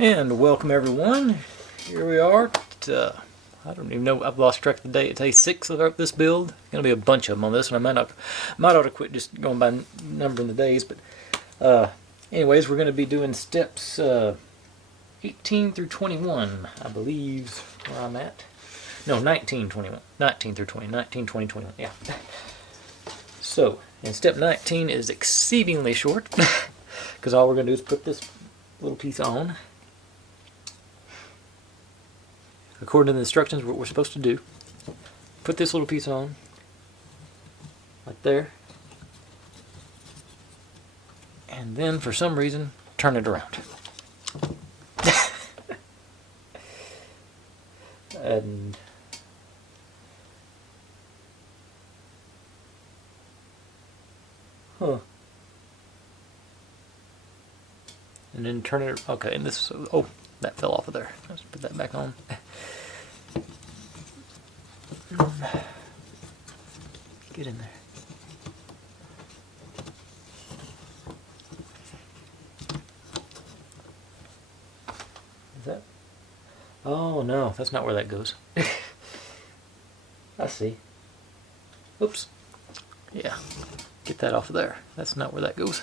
And welcome everyone. Here we are. I don't even know. I've lost track of the date. It's day 6 of this build. There's gonna be a bunch of them on this one. I might ought to quit just going by numbering the days. But anyways, we're gonna be doing steps 18 through 21. I believe where I'm at. No, 19, 21. 19 through 20. 19, 20, 21. Yeah. So, and step 19 is exceedingly short because all we're gonna do is put this little piece on. According to the instructions, what we're supposed to do, put this little piece on, like there, and then for some reason, turn it around. And and then turn it, okay, and this, oh, that fell off of there. Let's put that back on. Get in there. Is that? Oh no, that's not where that goes. I see. Oops. Yeah. Get that off of there. That's not where that goes.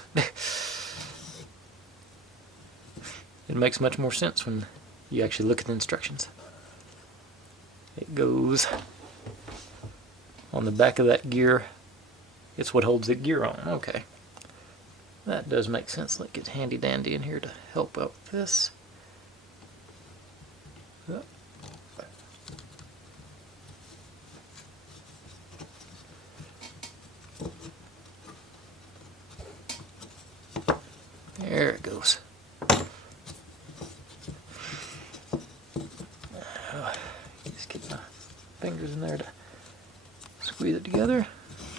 It makes much more sense when you actually look at the instructions. It goes on the back of that gear. It's what holds the gear on. Okay. That does make sense. Let's get handy dandy in here to help out with this. There it goes. Just get my fingers in there to squeeze it together.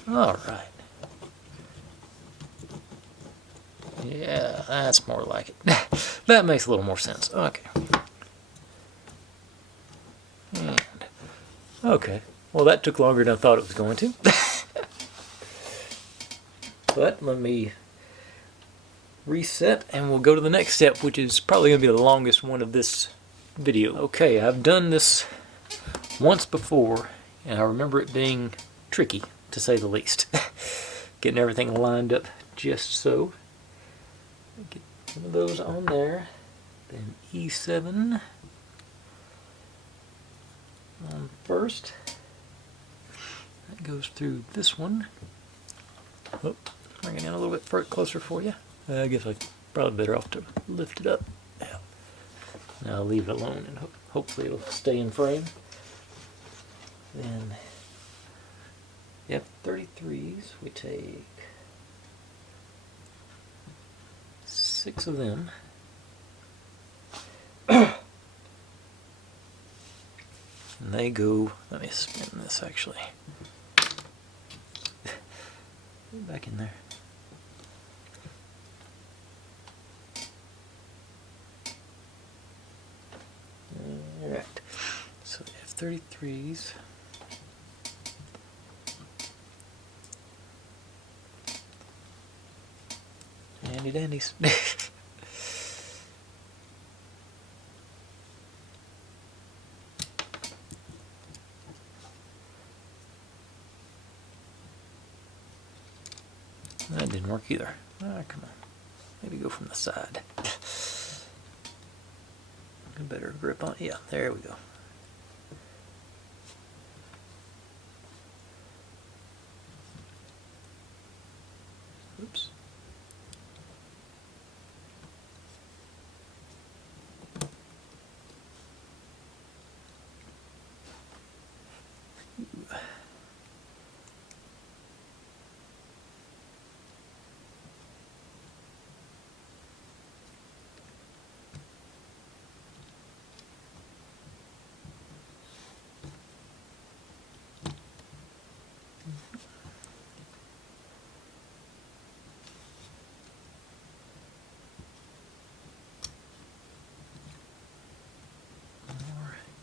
All right. Yeah, that's more like it. That makes a little more sense. Okay. And, okay. Well, that took longer than I thought it was going to. But let me reset and we'll go to the next step, which is probably going to be the longest one of this video. Okay, I've done this once before and I remember it being tricky, to say the least. Getting everything lined up just so. Get one of those on there. Then E7 on first. That goes through this one. Oh, bring it in a little bit closer for you. I guess I'm probably better off to lift it up. Yeah. Now I'll leave it alone and hopefully it'll stay in frame. Then, yep, 33s. We take 6 of them. And they go, let me spin this actually. Back in there. Alright, so we have 33s. Handy dandies. That didn't work either. Ah, come on. Maybe go from the side. A better grip on it. Yeah, there we go. Oops.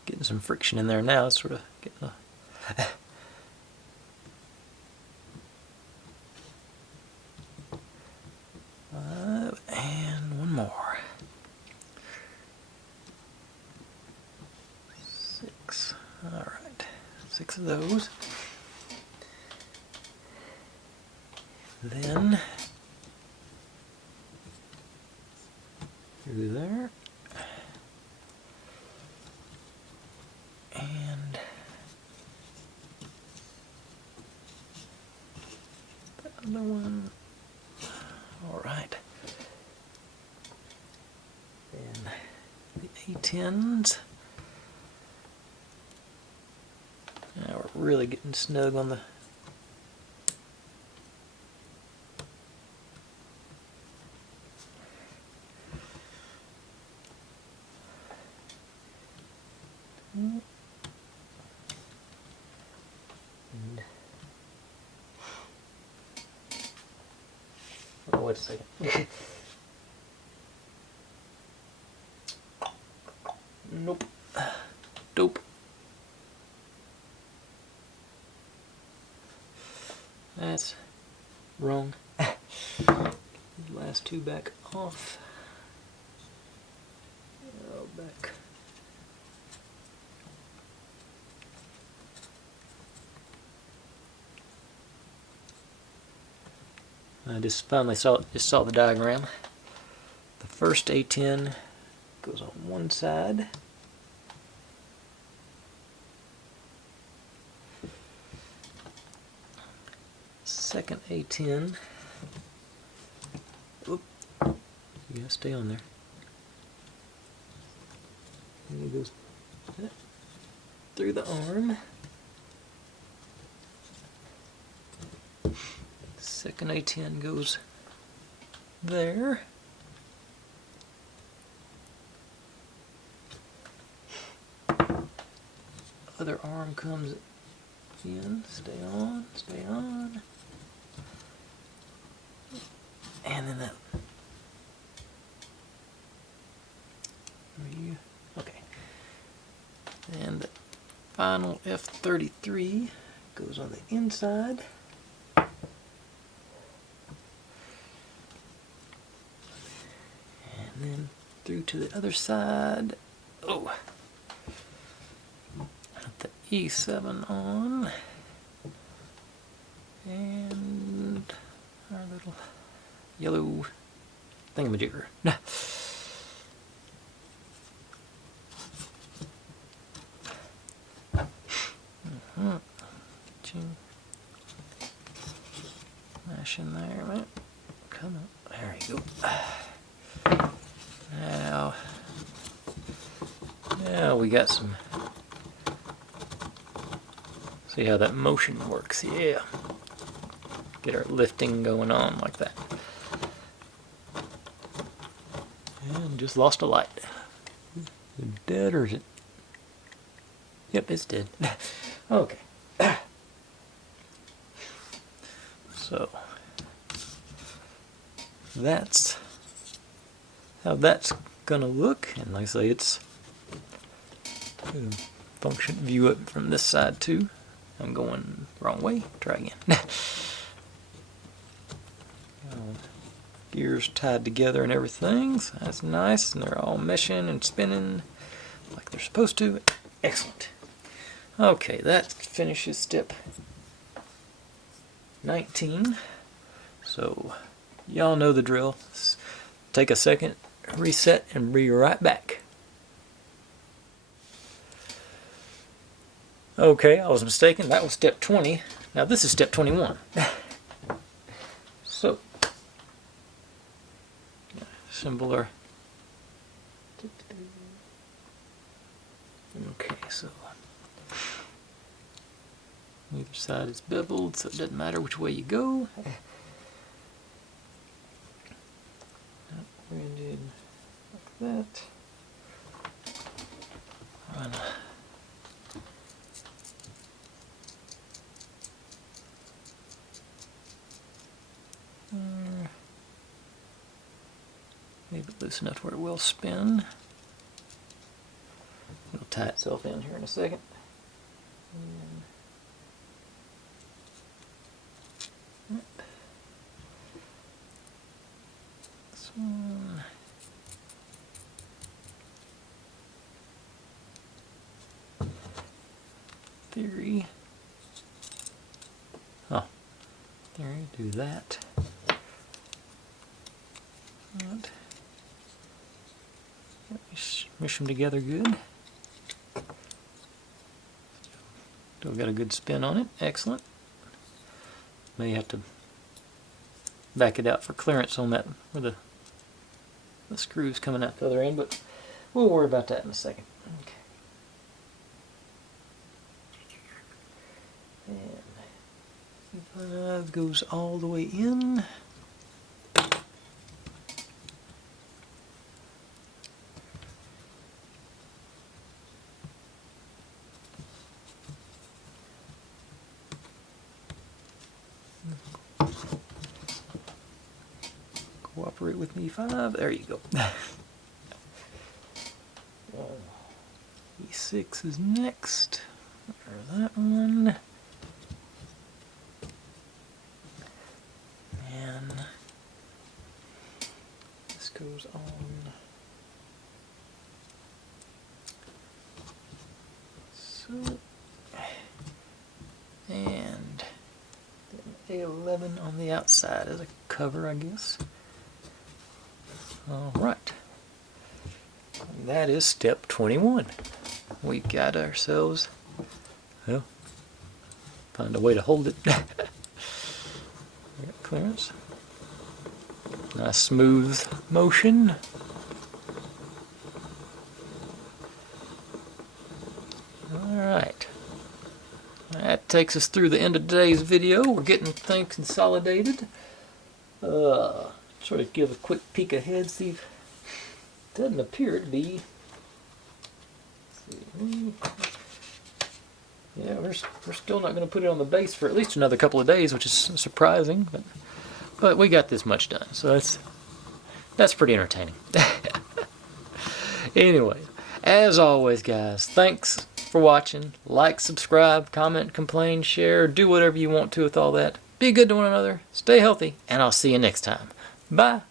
Getting some friction in there now. It's sort of getting a and one more. 6 of those. Then through there, and the other one. All right. Then the A10s. Now we're really getting snug on the and oh, wait a second. Nope. Dope. That's wrong. Last two back off. Oh, back. I just finally saw the diagram. The first A10 goes on one side. Second A10. Oop. You gotta stay on there. And it goes through the arm. Second A10 goes there. Other arm comes in. Stay on, stay on. And then that. Okay. And the final F33 goes on the inside. And then through to the other side. Oh. Put the E7 on. And our little yellow thingamajigger. Mash in there, man. Come on. There you go. Now we got some. See how that motion works. Yeah. Get our lifting going on like that. And just lost a light. Is it dead or is it? Yep, it's dead. Okay. So that's how that's gonna look, and like I say, it's gonna function. View it from this side too. I'm going the wrong way. Try again. Gears tied together and everything, so that's nice, and they're all meshing and spinning like they're supposed to. Excellent. Okay, that finishes step 19. So y'all know the drill. Take a second, reset, and be right back. Okay, I was mistaken. That was step 20. Now this is step 21. So, similar. Okay, so either side is beveled, so it doesn't matter which way you go. Rigid like that. Run. Maybe loose enough where it will spin. It'll tie itself in here in a second. And this one. Theory. There, do that. Right. Smush them together good. Still got a good spin on it. Excellent. May have to back it out for clearance on that where the screw's coming out the other end, but we'll worry about that in a second. Okay. And goes all the way in. Cooperate with me, 5. There you go. E6 is next. There's that one. And this goes on. So, and A11 on the outside as a cover, I guess. All right. That is step 21. We got ourselves, well, find a way to hold it. We got clearance. Nice smooth motion. Alright. That takes us through the end of today's video. We're getting things consolidated. Sort of give a quick peek ahead, see if it doesn't appear to be. Yeah, we're still not going to put it on the base for at least another couple of days, which is surprising, but we got this much done, so that's pretty entertaining. Anyway, as always, guys, thanks for watching. Like, subscribe, comment, complain, share, do whatever you want to with all that. Be good to one another, stay healthy, and I'll see you next time. Bye.